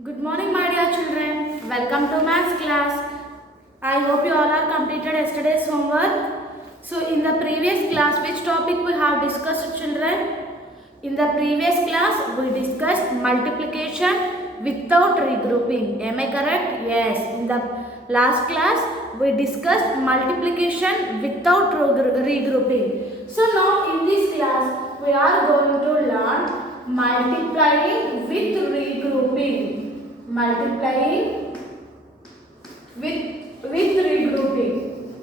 Good morning, my dear children. Welcome to maths class. I hope you all are completed yesterday's homework. So, in the previous class, which topic we have discussed, children? In the previous class, we discussed multiplication without regrouping. Am I correct? Yes. In the last class, we discussed multiplication without regrouping. So, now in this class, we are going to learn multiplying with regrouping. Multiplying with regrouping.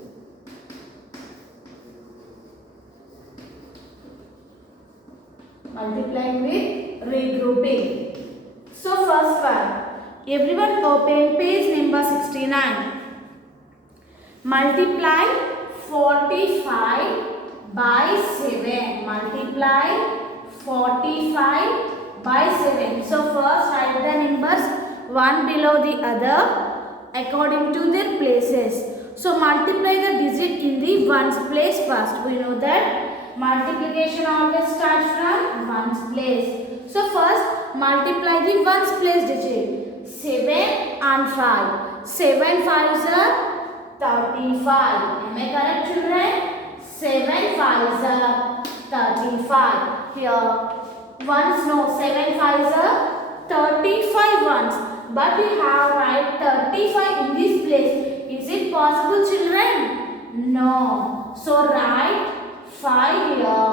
Multiplying with regrouping. So first one, everyone open page number 69. Multiply 45 by 7. Multiply 45 by 7. So first write the numbers one below the other according to their places. So multiply the digit in the ones place first. We know that multiplication always starts from ones place. So first multiply the ones place digit. 7 and 5. 7 5s are 35. Am I correct, children? 7 5s are 35. Here ones, no, 7 5s are 35 ones. But we have write 35 in this place. Is it possible, children? No. So write 5 here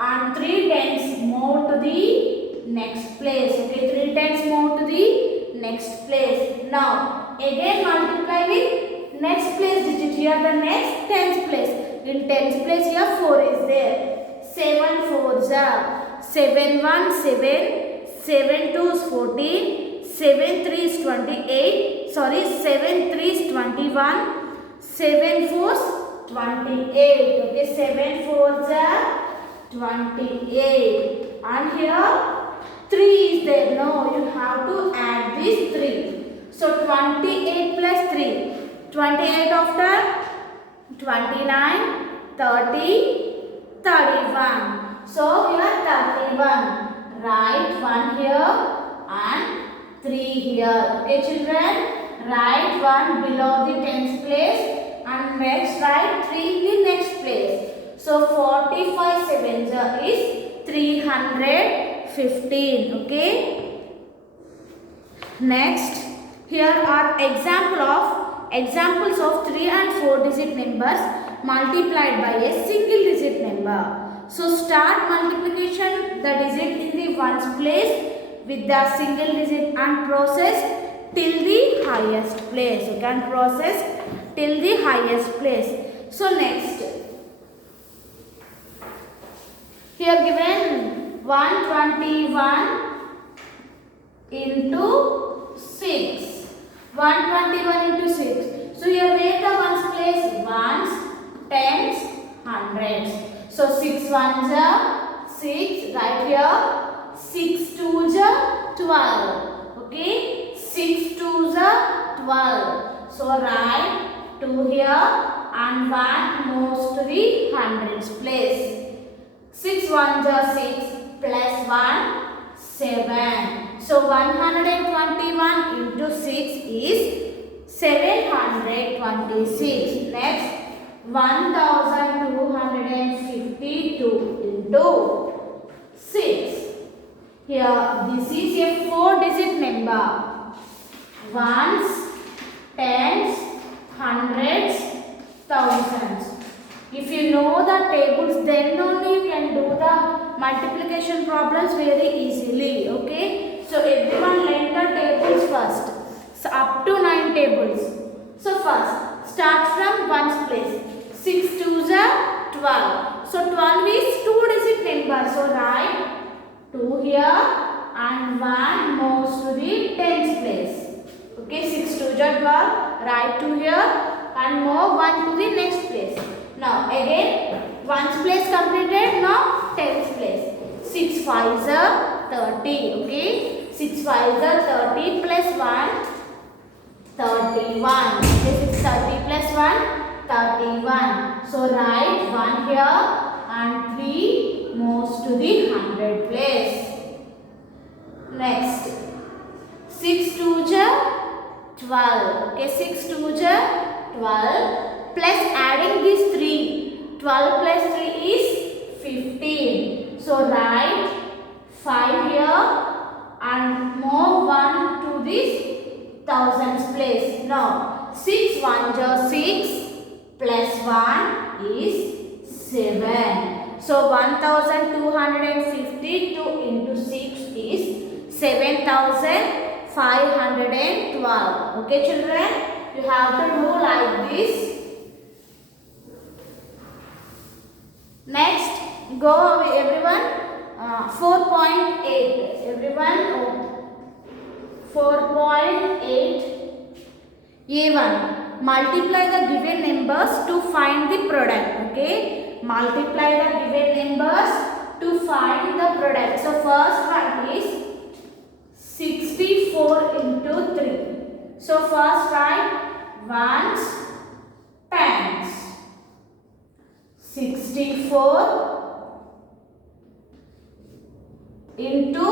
and 3 tens more to the next place. Okay, 3 tens more to the next place. Now again multiply with next place digit. Here the next tens place. In tens place here 4 is there. 7 4s are 7 1 7. 7 2s 14. 7 3s 28. Sorry, 7 3s 21. 7 4s 28. Okay, 7 4s are 28. And here 3 is there. No, you have to add this 3. So 28 plus 3. 28 after 29, 30, 31. So here 31. Write 1 here and 3 here. Okay, children, write 1 below the tens place and next write 3 in the next place. So 45 sevens is 315. Okay. Next, here are examples of 3 and 4 digit numbers multiplied by a single digit number. So start multiplication the digit in the ones place with the single digit and process till the highest place. You can process till the highest place. So next, here given 121 into 6. 121 into 6. So here where the ones place? Ones, tens, hundreds. So 6 ones are 6 right here. 6 2s are 12. Okay, 6 2s are 12. So write 2 here and 1 moves to the hundreds place. 6 ones are 6 plus 1 7. So 121 into 6 is 726. Next 1252 into 6. Here this is a 4 digit number. Ones, tens, hundreds, thousands. If you know the tables, then only you can do the multiplication problems very easily. Okay. So everyone learn the tables first. So up to 9 tables. So first start from ones place. 6 2s are 12. So 12 is 2 digit number. So write 2 here and 1 moves to the tens place. Okay, 6 2s are 12. Write 2 here and move 1 to the next place. Now again ones place completed. Now tens place. 6 5s are 30. Okay, 6 5s are 30 plus 1 31. Okay, 6 30 plus 1 31. So write 1 here and 3 moves to the 100 place. Next 6 2 12. Okay, 6 2s are 12 plus adding these 3. 12 plus 3 is 15. So write 5 here and move 1 to this thousands place. Now 6 1s are 6 plus 1 is 7. So 1252 into 6 is 7512. Okay children, you have to do like this. Next, go everyone. 4.8. Everyone, 4.8. A1. Multiply the given numbers to find the product. Okay, multiply the given numbers to find the product. So first one is 64 into 3. So first write ones, tens. 64 into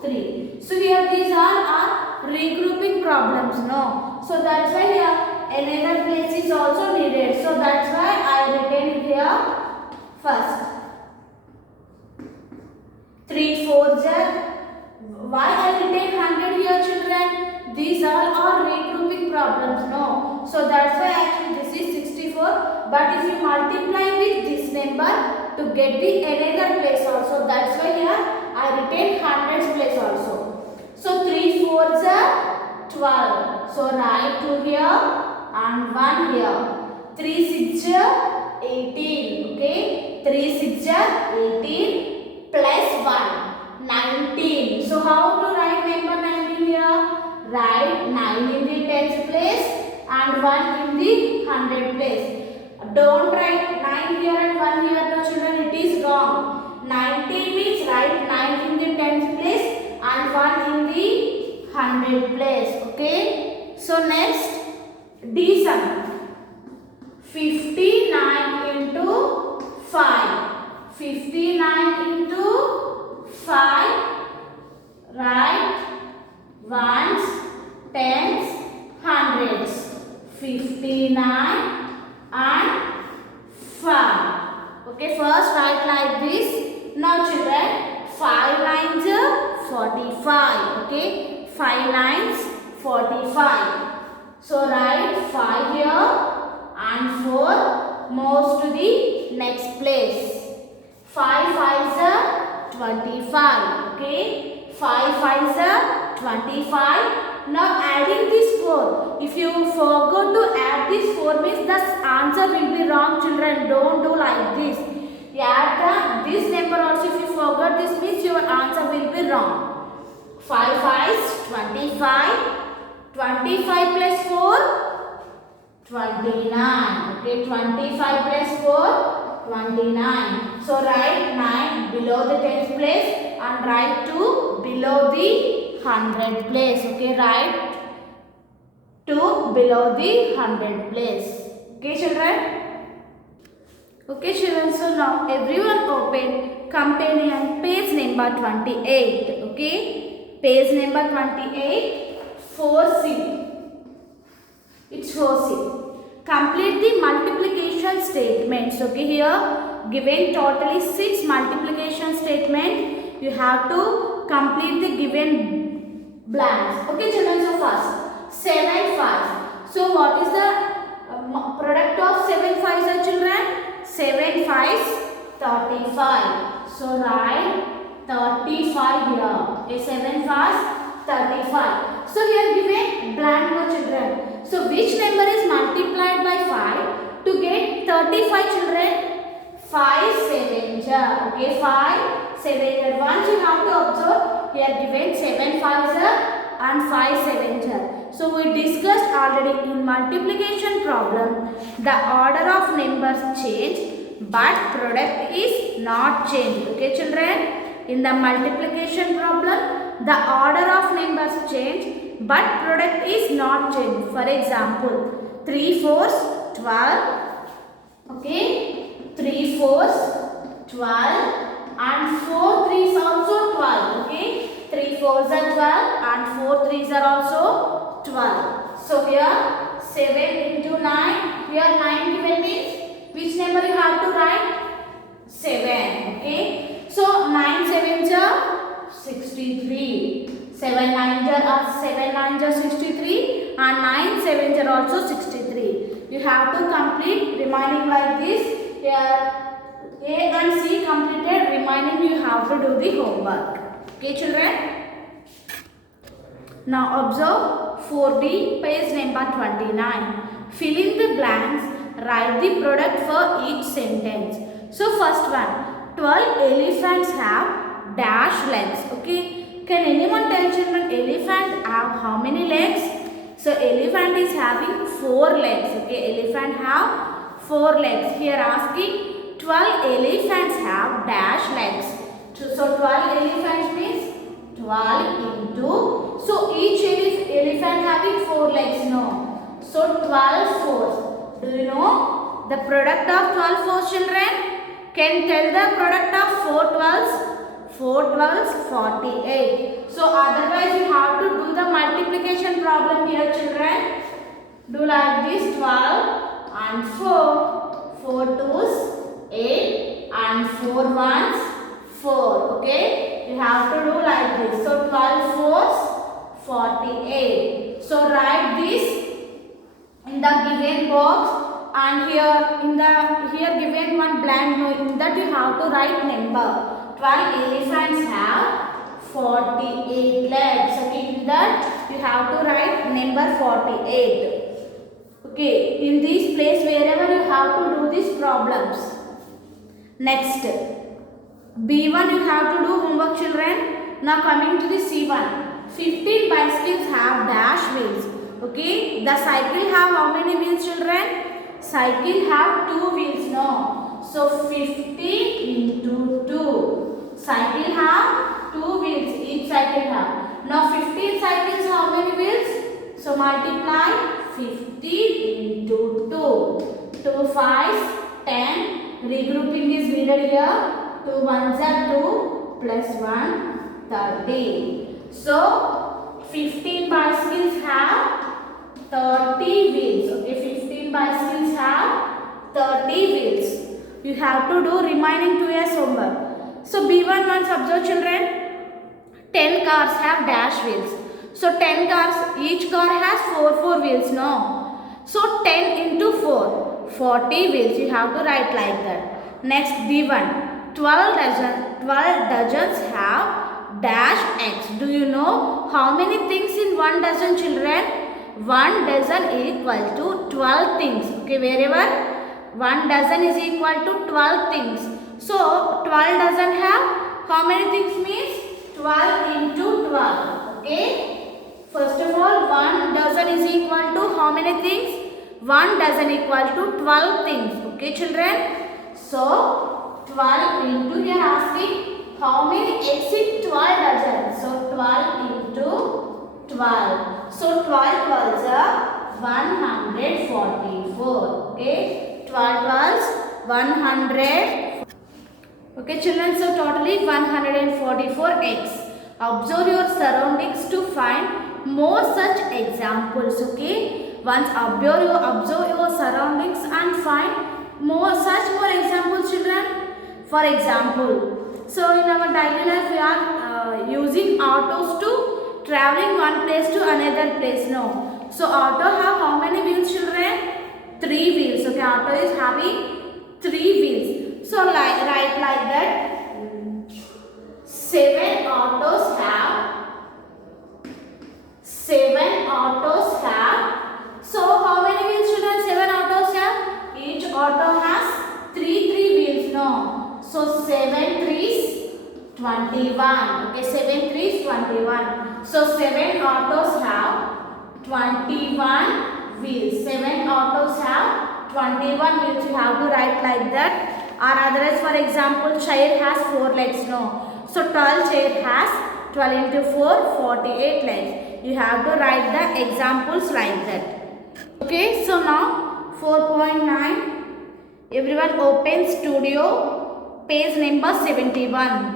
3. So here these all are regrouping problems, no? So that's why here another place is also needed. So that's why I written here first. 3 4s are. Why I written 100 here children? These all are regrouping problems, no? So that's why actually this is 64. But if you multiply with this number to get the another place also, that's why here I written 100s place also. So 3 4s are 12. So write 2 here and 1 here. 3 6s are 18. Okay, 3 6s are 18 plus 1. 19. So how to write number 19 here? Write 9 in the tens place and 1 in the 100 place. Don't write 9 here and 1 here, no children, it is wrong. 19 means write 9 in the tens place and 1 in the 100 place. Okay. So next, D sum. 59 into 5. 59 into 5, write ones, tens, hundreds. 59 and 5. Okay, first write like this. Now children, 5 nines are 45. Okay, 5 nines 45. So write 5 here and 4 moves to the next place. 5 5s are 25. Okay, 5 5s are 25. Now adding this 4. If you forgot to add this 4 means the answer will be wrong children. Don't do like this. You add this number also. If you forgot this means your answer will be wrong. 5 5s 25. 25 plus 4 29. Okay, 25 plus 4 29. So write 9 below the 10th place and write 2 below the 100 place. Okay, write 2 below the 100 place. Okay children. Okay children, so now everyone open companion page number 28. Okay, page number 28, 4C. It's 4C. Complete the multiplication statements. Okay, here given totally 6 multiplication statement. You have to complete the given blanks. Okay children, so first 7 5s. So what is the product of 7 5s children? 7 5s 35. So write 35 here. Okay, 7 5s 35. So here given blank no children. So which number is multiplied by 5 to get 35 children? 5 7s. Okay, 5 7s. Once you have to observe here given 7 5s and 5 7s. So we discussed already in multiplication problem the order of numbers change but product is not changed. Okay children, in the multiplication problem the order of numbers change but product is not changed. For example, 3 4s 12. Okay, 3 4s 12 and 4 3s also 12. Okay, 3 4s are 12 and 4 3s are also 12. So here 7 into 9. Here 9 given means which number you have to write? 7. Okay. So 9 sevens are 63. 7 nines are 63 and 9 sevens are also 63. You have to complete remaining like this. Here A and C completed, remaining you have to do the homework. Okay children. Now observe 4D page number 29. Fill in the blanks. Write the product for each sentence. So first one, 12 elephants have dash legs. Okay. Can anyone tell children elephant have how many legs? So elephant is having 4 legs. Okay. Elephant have 4 legs. Here asking 12 elephants have dash legs. So 12 elephants means 12 into. So each elephant having 4 legs. No. So 12 fours. Do you know the product of 12 fours children? Can tell the product of 4 12s? 4 12s 48. So otherwise you have to do the multiplication problem here children. Do like this 12 and 4. 4 2s 8 and 4 1s 4. Okay. You have to do like this. So 12 fours 48. So write this in the given box. And here given one blank, no, in that you have to write number. 12 elephants have 48 legs. Okay, in that you have to write number 48. Okay, in this place wherever you have to do these problems. Next, B1 you have to do homework children. Now coming to the C1. 15 bicycles have dash wheels. Okay, the cycle have how many wheels children? Cycle have 2 wheels, no. So 50 into 2. Cycle have 2 wheels, each cycle have. Now 15 cycles how many wheels? So multiply 50 into 2. 2 5s 10. Regrouping is needed here. 2 1s are 2 plus 1 30. So 15 bicycles have 30 wheels. Okay, 15 bicycles have 30 wheels. You have to do remaining 2 years homework. So B1 once observe children. 10 cars have dash wheels. So 10 cars, each car has 4 wheels. No. So 10 into 4, 40 wheels. You have to write like that. Next B1. 12 dozens have dash eggs. Do you know how many things in 1 dozen children? 1 dozen equal to 12 things. Okay, wherever 1 dozen is equal to 12 things. So 12 dozen have how many things means 12 into 12. Okay. First of all, 1 dozen is equal to how many things? 1 dozen equal to 12 things. Okay children. So 12 into, here asking how many eggs in 12 dozen. So 12 into 12. So 12 12s are 144. Okay. 12 12s 100. Okay children. So totally 144 eggs. Observe your surroundings to find more such examples. Okay. Once observe your surroundings and find more examples children. For example, so in our daily life we are using autos to traveling one place to another place. No. So auto have how many wheels children? 3 wheels. Okay, auto is having 3 wheels. So write like that. 7 autos have. So how many wheels children? 7 autos have. Each auto has 3 wheels. No. So 7 3s 21. Okay, 7 3s 21. So 7 autos have 21 wheels. 7 autos have 21 wheels. You have to write like that. Or otherwise, for example, chair has 4 legs. No. So 12 chair has 12 into 4, 48 legs. You have to write the examples like that. Okay, so now 4.9. Everyone open studio, page number 71.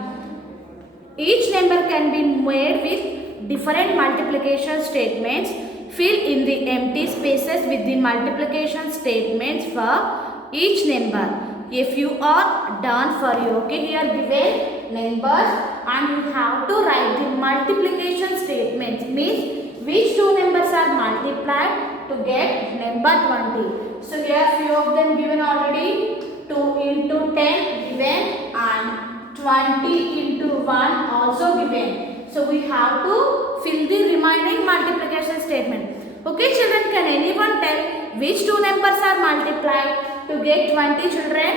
Each number can be made with different multiplication statements. fill in the empty spaces with the multiplication statements for each number. A few are done for you. Okay, here given numbers and you have to write the multiplication statements, means which two numbers are multiplied to get number 20. So here few of them given already. 2 into 10 given and 20 into 1 also given. So we have to fill the remaining multiplication statement. Okay children, can anyone tell which two numbers are multiplied to get 20 children?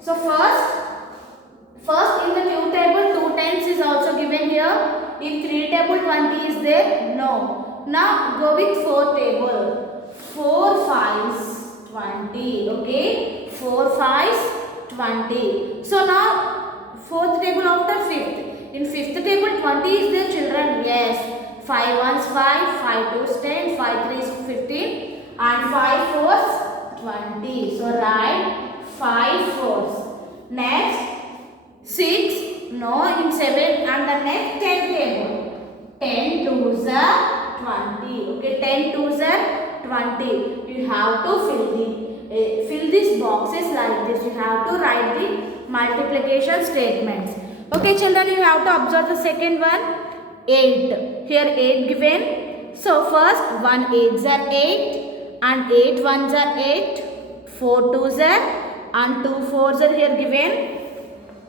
So first in the 2 table 2 tens is also given here. In 3 table 20 is there? No. Now go with 4 table. 4 5s 20. Okay. 4 5s 20. So now 4th table after 5th. In 5th table 20 is there children? Yes. 5 1s 5, 5 2s 10, 5 3s 15 and 5 4s 20. So write 5 4s. Next 6, no, in 7 and the next 10 table. 10 2s are 20. Okay, 10 2s are 20. You have to fill these boxes like this. You have to write the multiplication statements. Okay children, you have to observe the second one. 8. Here 8 given. So first 1 8s are 8 and 8 1s are 8. 4 2s are and 2 4s are here given.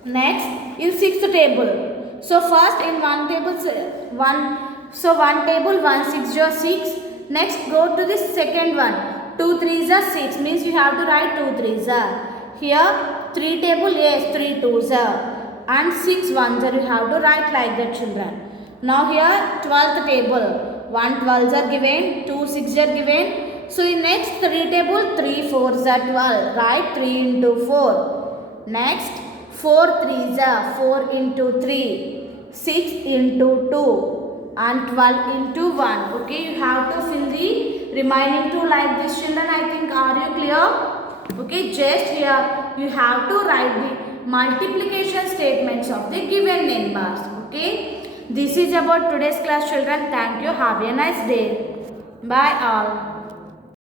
Next in 6th table. So first in one table 1 6 are 6. Next go to the second one. 2 3s are 6, means you have to write 2 3s are. Here 3 table, yes, 3 2s are and 6 1s are. You have to write like that children. Now here 12th table. 1 12s are given, 2 6s are given. So in next 3 table 3 4s are 12. Write 3 into 4. Next 4 3s are 4 into 3. 6 into 2 and 12 into 1. Okay, you have to fill the remaining two like this children. I think, are you clear? Okay, just here you have to write the multiplication statements of the given numbers. Okay, this is about today's class children. Thank you. Have a nice day. Bye all.